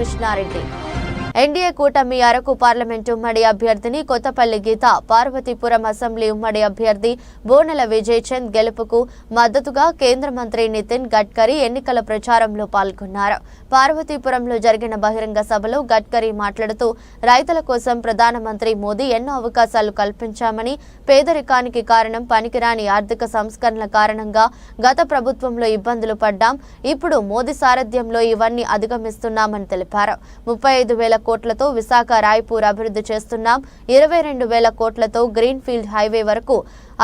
Krishna Reddy. NDA కూటమి Araku parliament ఉమ్మడి అభ్యర్థిని కొత్తపల్లి గీత, పార్వతీపురం అసెంబ్లీ ఉమ్మడి అభ్యర్థి బోనెల విజయ్ చంద్ గెలుపుకు మద్దతుగా కేంద్ర మంత్రి నితిన్ గడ్కరీ ఎన్నికల ప్రచారంలో పాల్గొన్నారు. పార్వతీపురంలో జరిగిన బహిరంగ సభలో గడ్కరీ మాట్లాడుతూ రైతుల కోసం ప్రధానమంత్రి మోదీ ఎన్నో అవకాశాలు కల్పించామని, పేదరికానికి కారణం పనికిరాని ఆర్థిక సంస్కరణల కారణంగా గత ప్రభుత్వంలో ఇబ్బందులు పడ్డాం, ఇప్పుడు మోదీ సారథ్యంలో ఇవన్నీ అధిగమిస్తున్నామని తెలిపారు. 35,000 కోట్లతో విశాఖ రాయ్పూర్ అభివృద్ధి చేస్తున్నాం, 22,000 కోట్లతో గ్రీన్ ఫీల్డ్ హైవే వరకు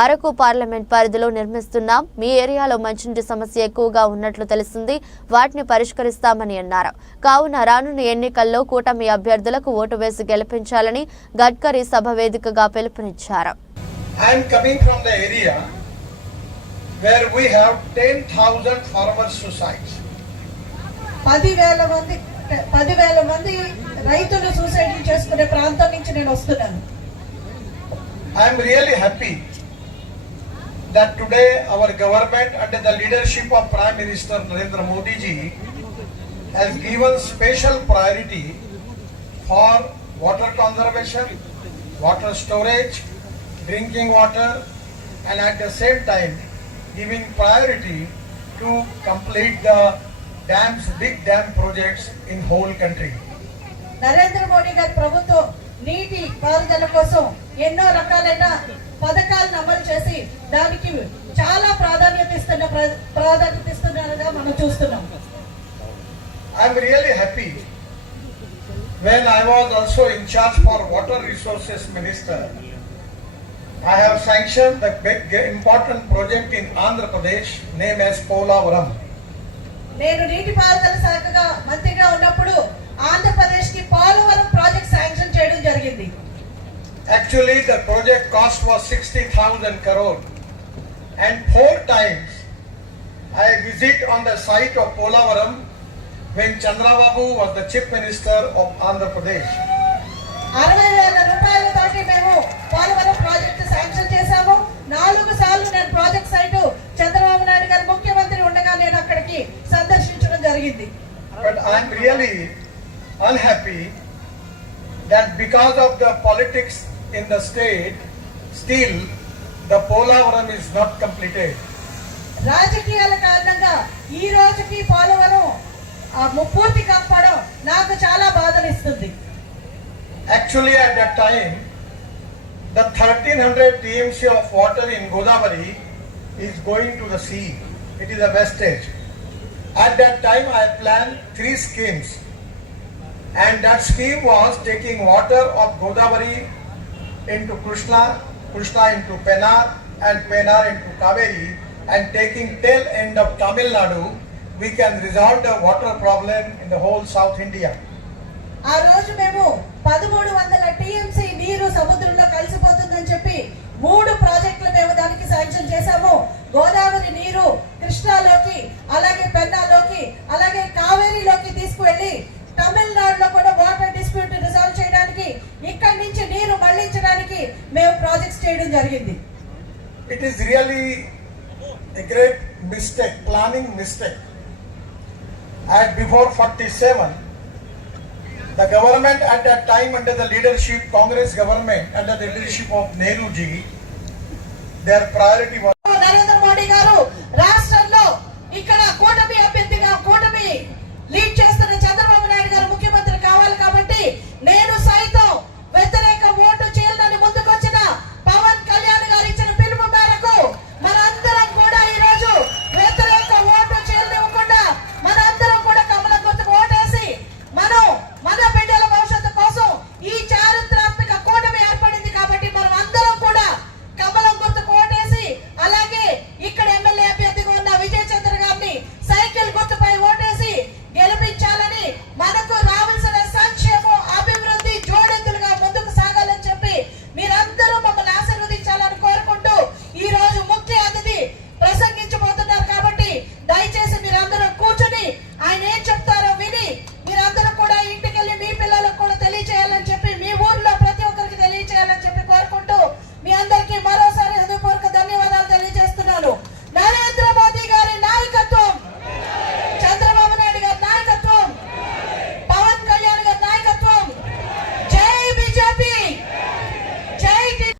అరకు పార్లమెంట్ పరిధిలో నిర్మిస్తున్నాం. మీ ఏరియాలో మంచినీటి సమస్య ఎక్కువగా ఉన్నట్లు తెలిసింది, వాటిని పరిష్కరిస్తామని అన్నారు. కావున రానున్న ఎన్నికల్లో కూటమి అభ్యర్థులకు ఓటు వేసి గెలిపించాలని గడ్కరీ సభ వేదికగా పిలుపునిచ్చారు. I am coming from the area where we have 10,000 farmer suicides. 10,000 మంది రైతులు సూసైడ్ చేసుకునే ప్రాంతం నుంచి నేను వస్తున్నాను. I am really happy that today our government under the leadership of Prime Minister Narendra Modi ji has given special priority for water conservation, water storage, drinking water, and at the same time giving priority to complete the dams, big dam projects in whole country. Narendra Modi గారి ప్రభుత్వం నీటి పారుదల కోసం ఎన్నో రకాలైన పథకాలను అమలు చేసి దానికి చాలా ప్రాధాన్యత ఇస్తున్నారుగా మనం చూస్తున్నాం. I am really happy when I was also in charge for water resources minister. I have sanctioned the big important project in Andhra Pradesh named as Polavaram. నేను నీటిపారుదల శాఖగా మంత్రిగా ఉన్నప్పుడు ఆంధ్రప్రదేశ్ కి పోలవరం ప్రాజెక్ట్ శాంక్షన్ చేయడం జరిగింది. Actually the project cost was 60,000 crore and 4 times I visit on the site of Polavaram when Chandrababu was the chief minister of Andhra Pradesh. 60,000 రూపాయలతోటి మేము పోలవరం ప్రాజెక్ట్ శాంక్షన్ చేశాము. 4 సార్లు నేను ప్రాజెక్ట్ సైట్ చంద్రబాబు నాయుడు గారు ముఖ్యమంత్రి ఉండగా నేను అక్కడికి సందర్శించడం జరిగింది. But I am really unhappy that because of the politics in the state still the Polavaram is not completed. రాజకీయాల కారణంగా ఈ రోజుకి పోలవరం పూర్తి కాకపోవడం నాకు చాలా బాధనిస్తుంది. Actually at that time the 1,300 TMC of water in Godavari is going to the sea. It is a wastage. At that time I planned 3 schemes and that scheme was taking water of Godavari into Krishna into Pennar and Pennar into Kaveri and taking tail end of Tamil Nadu, we can resolve the water problem in the whole South India. ఆ రోజు మేము 1300 TMC నీరు సముద్రంలో కలిసిపోతుందని చెప్పి 3 ప్రాజెక్టులు మేము దానికి sanction చేశాము. గోదావరి నీరు కృష్ణాలోకి, అలాగే పెన్నాలోకి, అలాగే కావేరీలోకి తీసుకువెళ్ళి తమిళనాడులో కూడా వాటర్ డిస్ప్యూట్ రిజాల్వ్ చేయడానికి, ఇక్కడి నుంచి నీరు మళ్లించడానికి మేము ప్రాజెక్ట్స్ చేయడం జరిగింది. It is really a great mistake, planning mistake. At before 47 the government at that time under the leadership, Congress government under the leadership of Nehru ji, their priority was